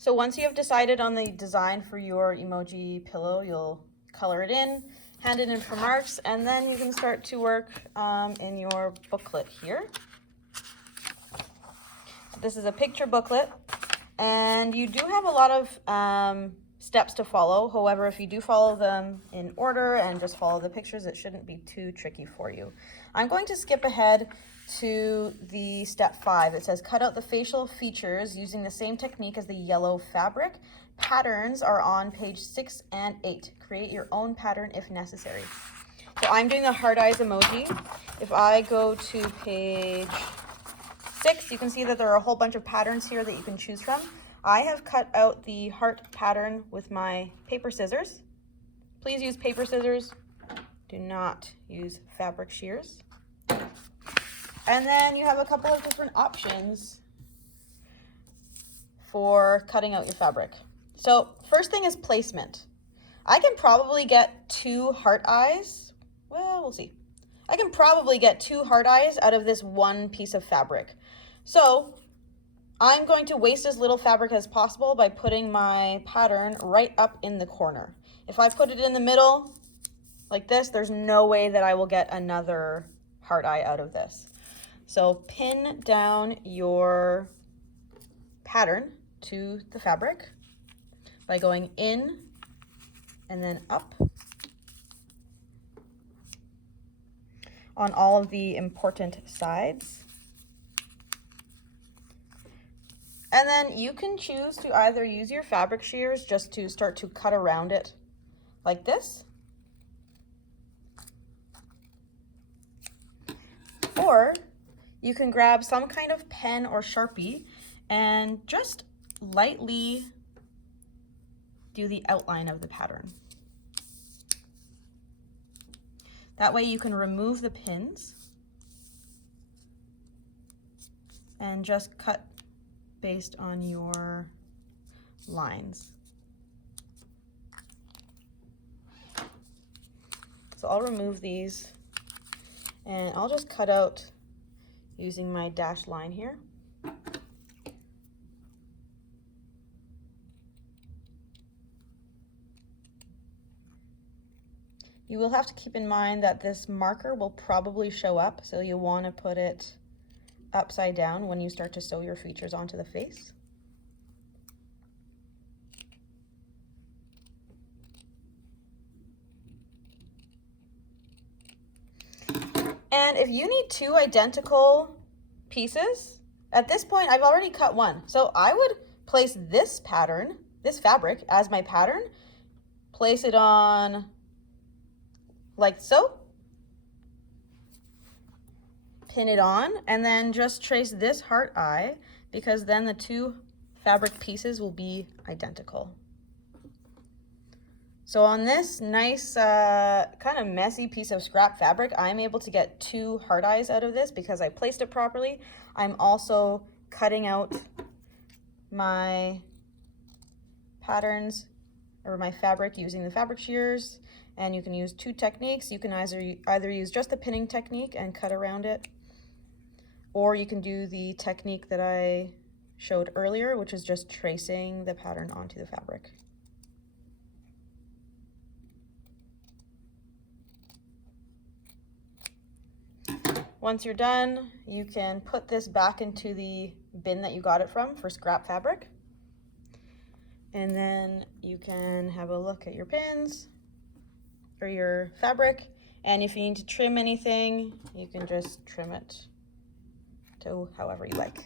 So once you have decided on the design for your emoji pillow, you'll color it in, hand it in for marks, and then you can start to work in your booklet here. This is a picture booklet, and you do have a lot of steps to follow. However, if you do follow them in order and just follow the pictures, it shouldn't be too tricky for you. I'm going to skip ahead to the step 5. It says cut out the facial features using the same technique as the yellow fabric. Patterns are on page 6 and 8. Create your own pattern if necessary. So I'm doing the heart eyes emoji. If I go to page 6, you can see that there are a whole bunch of patterns here that you can choose from. I have cut out the heart pattern with my paper scissors. Please use paper scissors. Do not use fabric shears. And then you have a couple of different options for cutting out your fabric. So first thing is placement. I can probably get 2 heart eyes. Well, we'll see. I can probably get 2 heart eyes out of this one piece of fabric. So I'm going to waste as little fabric as possible by putting my pattern right up in the corner. If I put it in the middle like this, there's no way that I will get another heart eye out of this. So pin down your pattern to the fabric by going in and then up on all of the important sides. And then you can choose to either use your fabric shears just to start to cut around it like this, or you can grab some kind of pen or Sharpie and just lightly do the outline of the pattern. That way you can remove the pins and just cut based on your lines. So I'll remove these and I'll just cut out using my dashed line here. You will have to keep in mind that this marker will probably show up, so you want to put it upside down when you start to sew your features onto the face. And if you need 2 identical pieces, at this point I've already cut one. So I would place this pattern, this fabric, as my pattern, place it on like so, pin it on, and then just trace this heart eye, because then the 2 fabric pieces will be identical. So on this nice kind of messy piece of scrap fabric, I'm able to get 2 heart eyes out of this because I placed it properly. I'm also cutting out my patterns or my fabric using the fabric shears, and you can use 2 techniques. You can either use just the pinning technique and cut around it, or you can do the technique that I showed earlier, which is just tracing the pattern onto the fabric. Once you're done, you can put this back into the bin that you got it from for scrap fabric. And then you can have a look at your pins or your fabric. And if you need to trim anything, you can just trim it to however you like.